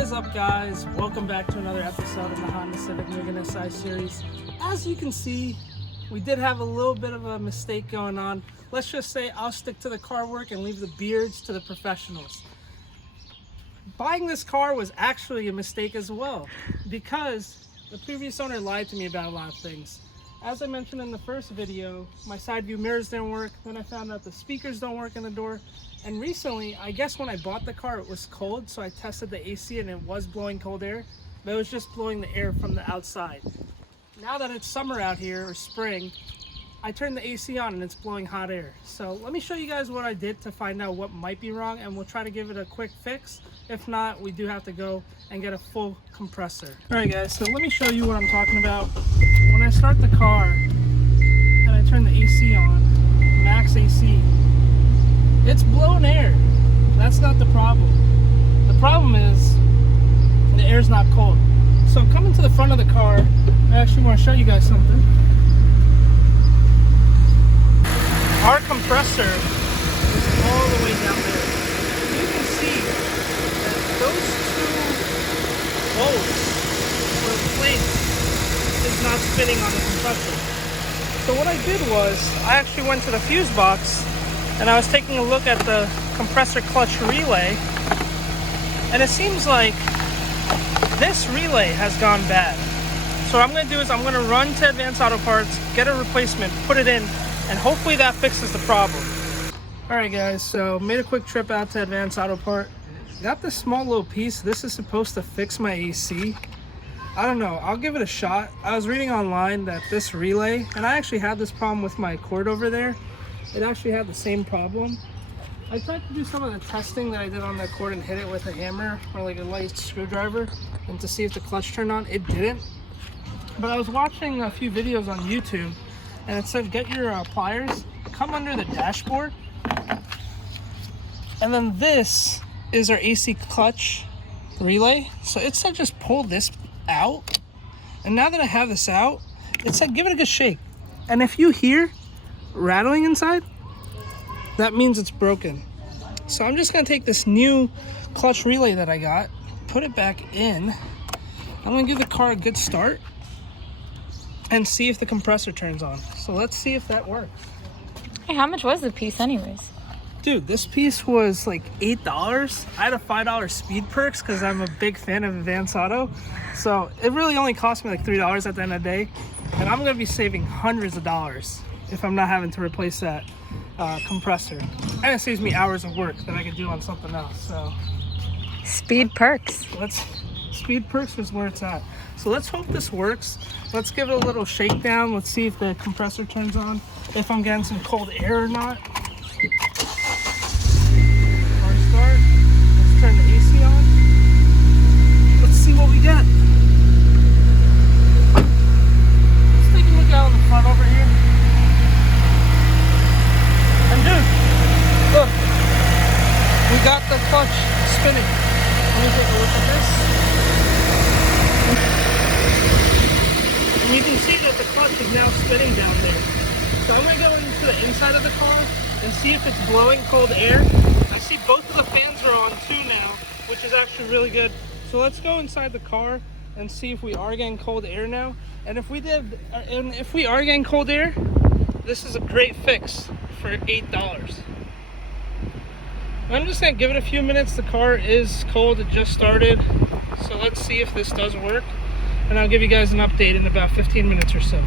What is up, guys? Welcome back to another episode of the Honda Civic Mugen Si series. As you can see, we did have a little bit of a mistake going on. Let's just say I'll stick to the car work and leave the beards to the professionals. Buying this car was actually a mistake as well, because the previous owner lied to me about a lot of things. As I mentioned in the first video, my side view mirrors didn't work. Then I found out the speakers don't work in the door. And recently, I guess when I bought the car, it was cold, so I tested the AC and it was blowing cold air, but it was just blowing the air from the outside. Now that it's summer out here, or spring, I turned the AC on and it's blowing hot air. So let me show you guys what I did to find out what might be wrong, and we'll try to give it a quick fix. If not, we do have to go and get a full compressor. All right, guys, so let me show you what I'm talking about. When I start the car and I turn the AC on, max AC, it's blowing air. That's not the problem. The problem is the air's not cold. So coming to the front of the car, I actually want to show you guys something. Our compressor is all the way down there. You can see that those two bolts or plates is not spinning on the compressor. So what I did was I actually went to the fuse box and I was taking a look at the compressor clutch relay, and it seems like this relay has gone bad. So what I'm going to do is I'm going to run to Advanced Auto Parts, get a replacement, put it in, and hopefully that fixes the problem. Alright guys, so made a quick trip out to Advanced Auto Part. Got this small little piece. This is supposed to fix my AC. I don't know, I'll give it a shot. I was reading online that this relay, and I actually had this problem with my cord over there. It actually had the same problem. I tried to do some of the testing that I did on that cord and hit it with a hammer or like a light screwdriver and to see if the clutch turned on. It didn't. But I was watching a few videos on YouTube and it said get your pliers, come under the dashboard, and then this is our AC clutch relay. So it said just pull this out, and now that I have this out, it said give it a good shake, and if you hear rattling inside, that means it's broken. So I'm just gonna take this new clutch relay that I got, put it back in. I'm gonna give the car a good start and see if the compressor turns on. So let's see if that works. Hey, how much was the piece anyways? Dude, this piece was like $8. I had a $5 speed perks because I'm a big fan of Advanced Auto. So it really only cost me like $3 at the end of the day. And I'm gonna be saving hundreds of dollars if I'm not having to replace that compressor. And it saves me hours of work that I could do on something else. So Speed perks. Speed perks is where it's at. So let's hope this works. Let's give it a little shakedown. Let's see if the compressor turns on, if I'm getting some cold air or not. Car start. Let's turn the AC on. Let's see what we get. Let's take a look out in the front over here. And dude, look, we got the clutch spinning. Let me take a look at this. And you can see that the clutch is now spinning down there. So I'm going to go into the inside of the car and see if it's blowing cold air. I see both of the fans are on too now, which is actually really good. So let's go inside the car and see if we are getting cold air now. And if we are getting cold air, this is a great fix for $8. I'm just going to give it a few minutes. The car is cold, it just started. So let's see if this does work. And I'll give you guys an update in about 15 minutes or so.